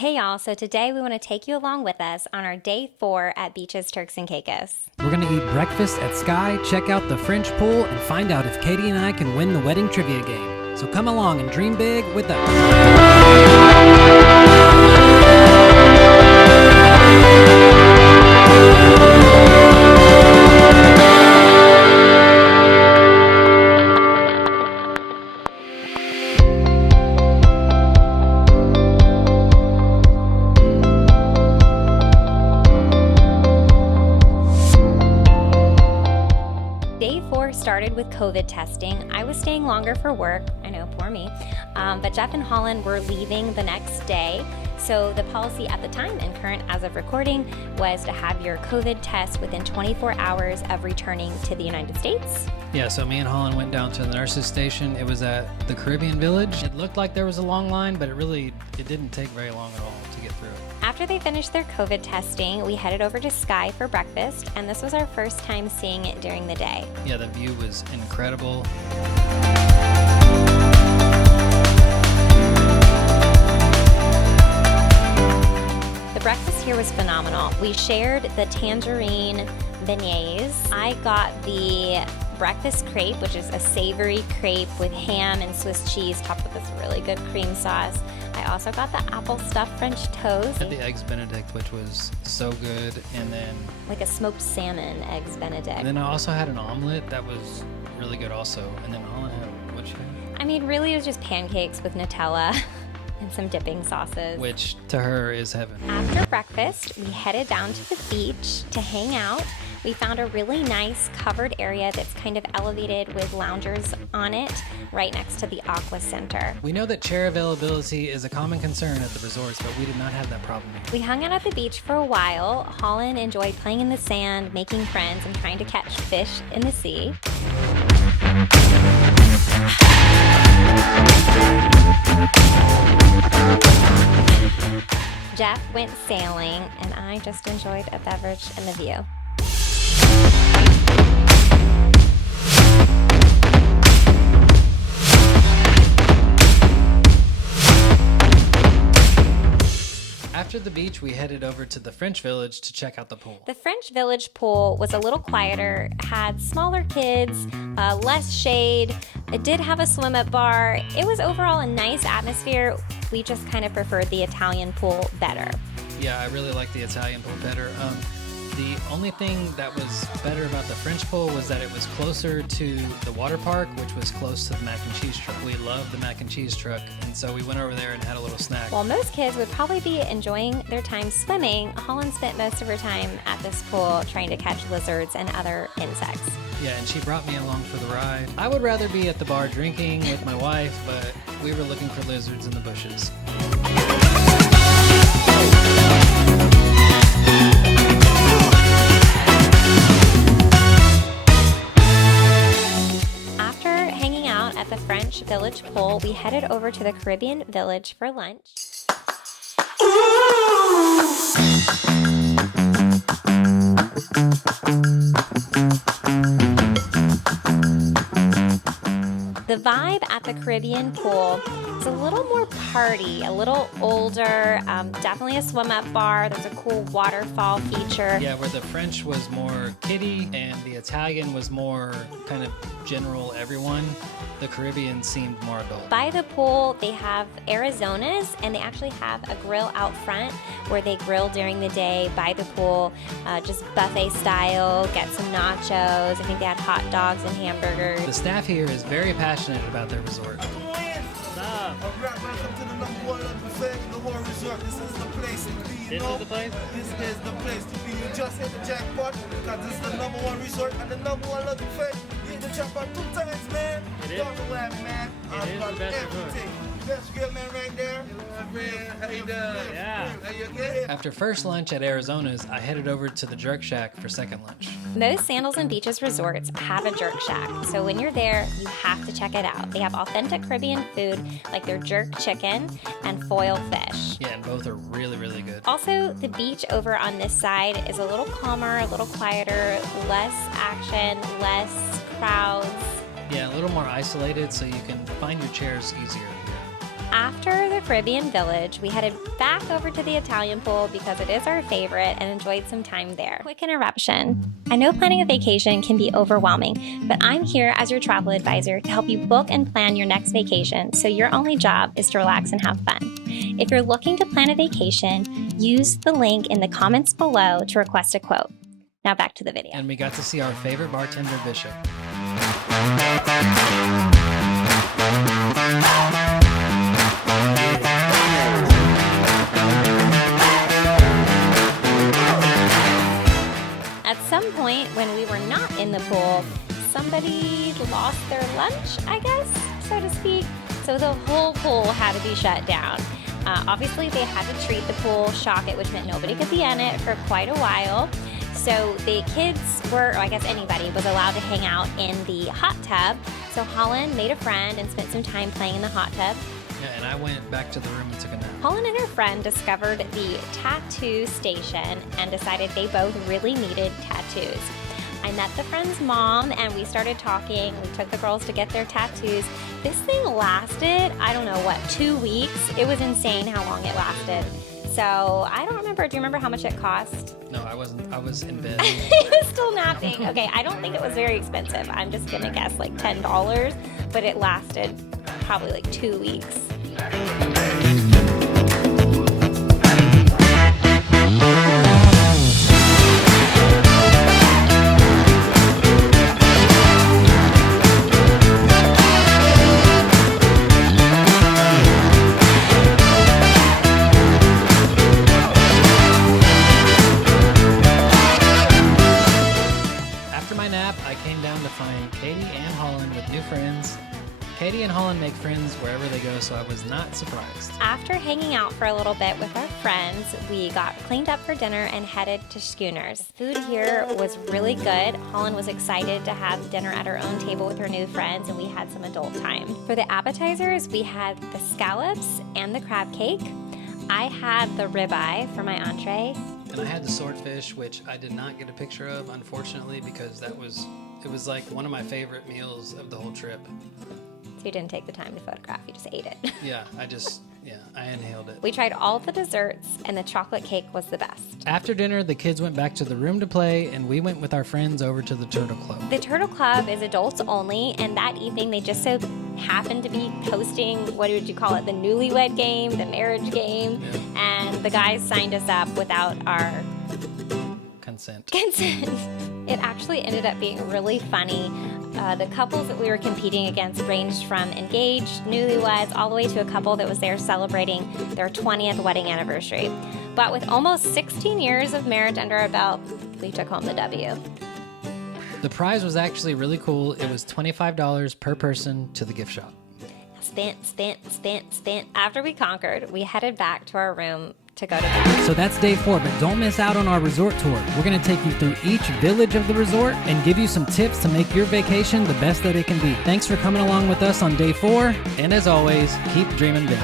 Hey y'all, so today we want to take you along with us on our day 4 at Beaches Turks and Caicos. We're going to eat breakfast at Sky, check out the French pool, and find out if Katie and I can win the wedding trivia game. So come along and dream big with us. Day 4 started with COVID testing. I was staying longer for work. I know, poor me. But Jeff and Holland were leaving the next day. So the policy at the time and current as of recording was to have your COVID test within 24 hours of returning to the United States. Yeah, so me and Holland went down to the nurse's station. It was at the Caribbean Village. It looked like there was a long line, but it didn't take very long at all to get through it. After they finished their COVID testing, we headed over to Sky for breakfast, and this was our first time seeing it during the day. Yeah, the view was incredible. The breakfast here was phenomenal. We shared the tangerine beignets. I got the breakfast crepe, which is a savory crepe with ham and Swiss cheese topped with this really good cream sauce. I also got the apple stuffed French toast. Had the eggs Benedict, which was so good, and then like a smoked salmon eggs Benedict. And then I also had an omelet that was really good also. And then Holland had, what'd you have? I mean, really it was just pancakes with Nutella and some dipping sauces. Which to her is heaven. After breakfast, we headed down to the beach to hang out. We found a really nice covered area that's kind of elevated with loungers on it right next to the Aqua Center. We know that chair availability is a common concern at the resorts, but we did not have that problem here. We hung out at the beach for a while. Holland enjoyed playing in the sand, making friends, and trying to catch fish in the sea. Jeff went sailing, and I just enjoyed a beverage and the view. After the beach, we headed over to the French Village to check out the pool. The French Village pool was a little quieter, had smaller kids, less shade. It did have a swim-up bar. It was overall a nice atmosphere. We just kind of preferred the Italian pool better. Yeah, I really like the Italian pool better. The only thing that was better about the French pool was that it was closer to the water park, which was close to the mac and cheese truck. We loved the mac and cheese truck, and so we went over there and had a little snack. While most kids would probably be enjoying their time swimming, Holland spent most of her time at this pool trying to catch lizards and other insects. Yeah, and she brought me along for the ride. I would rather be at the bar drinking with my wife, but we were looking for lizards in the bushes. At the French Village pool, we headed over to the Caribbean Village for lunch. The vibe at the Caribbean pool is a little more party, a little older, definitely a swim-up bar. There's a cool waterfall feature. Yeah, where the French was more kiddie and the Italian was more kind of general everyone. The Caribbean seemed more adult. By the pool, they have Arizonas, and they actually have a grill out front where they grill during the day by the pool, just buffet style, get some nachos. I think they had hot dogs and hamburgers. The staff here is very passionate about their resort. Welcome to the #1 buffet, the whole resort. This is the place to be. This is the place? This is the place to be. You just hit the jackpot because this is the #1 resort and the #1 buffet. You hit the jackpot 2 times, man. It is. Don't laugh, man. It is the best everything. Best grill man right there. How you doing? Yeah. Are you okay? After first lunch at Arizona's, I headed over to the Jerk Shack for second lunch. Most Sandals and Beaches resorts have a jerk shack, so when you're there, you have to check it out. They have authentic Caribbean food like their jerk chicken and foil fish. Yeah, and both are really, really good. Also, the beach over on this side is a little calmer, a little quieter, less action, less crowds. Yeah, a little more isolated, so you can find your chairs easier here. After the Caribbean village, we headed back over to the Italian pool because it is our favorite and enjoyed some time there. Quick interruption. I know planning a vacation can be overwhelming, but I'm here as your travel advisor to help you book and plan your next vacation so your only job is to relax and have fun. If you're looking to plan a vacation, use the link in the comments below to request a quote. Now back to the video. And we got to see our favorite bartender, Bishop. At some point when we were not in the pool, somebody lost their lunch, I guess, so to speak. So the whole pool had to be shut down. Obviously, they had to treat the pool, shock it, which meant nobody could be in it for quite a while. So the kids were, or I guess anybody, was allowed to hang out in the hot tub. So Holland made a friend and spent some time playing in the hot tub. Yeah, and I went back to the room and took a nap. Holland and her friend discovered the tattoo station and decided they both really needed tattoos. I met the friend's mom and we started talking. We took the girls to get their tattoos. This thing lasted, I don't know what, 2 weeks? It was insane how long it lasted. So I don't remember. Do you remember how much it cost? No, I wasn't. I was in bed. He was still napping. Okay, I don't think it was very expensive. I'm just gonna guess like $10, but it lasted probably like 2 weeks. Katie and Holland make friends wherever they go, so I was not surprised. After hanging out for a little bit with our friends, we got cleaned up for dinner and headed to Schooners. Food here was really good. Holland was excited to have dinner at her own table with her new friends, and we had some adult time. For the appetizers, we had the scallops and the crab cake. I had the ribeye for my entree. And I had the swordfish, which I did not get a picture of, unfortunately, because it was like one of my favorite meals of the whole trip. So you didn't take the time to photograph, you just ate it. Yeah, I inhaled it. We tried all the desserts, and the chocolate cake was the best. After dinner, the kids went back to the room to play, and we went with our friends over to the Turtle Club. The Turtle Club is adults only, and that evening they just so happened to be hosting, what would you call it, the newlywed game, the marriage game, and the guys signed us up without our consent. It actually ended up being really funny. The couples that we were competing against ranged from engaged, newlyweds, all the way to a couple that was there celebrating their 20th wedding anniversary. But with almost 16 years of marriage under our belt, we took home the W. The prize was actually really cool. It was $25 per person to the gift shop. Spent. After we conquered, we headed back to our room to go to bed. So that's day 4, but don't miss out on our resort tour. We're going to take you through each village of the resort and give you some tips to make your vacation the best that it can be. Thanks for coming along with us on day 4. And as always, keep dreaming big.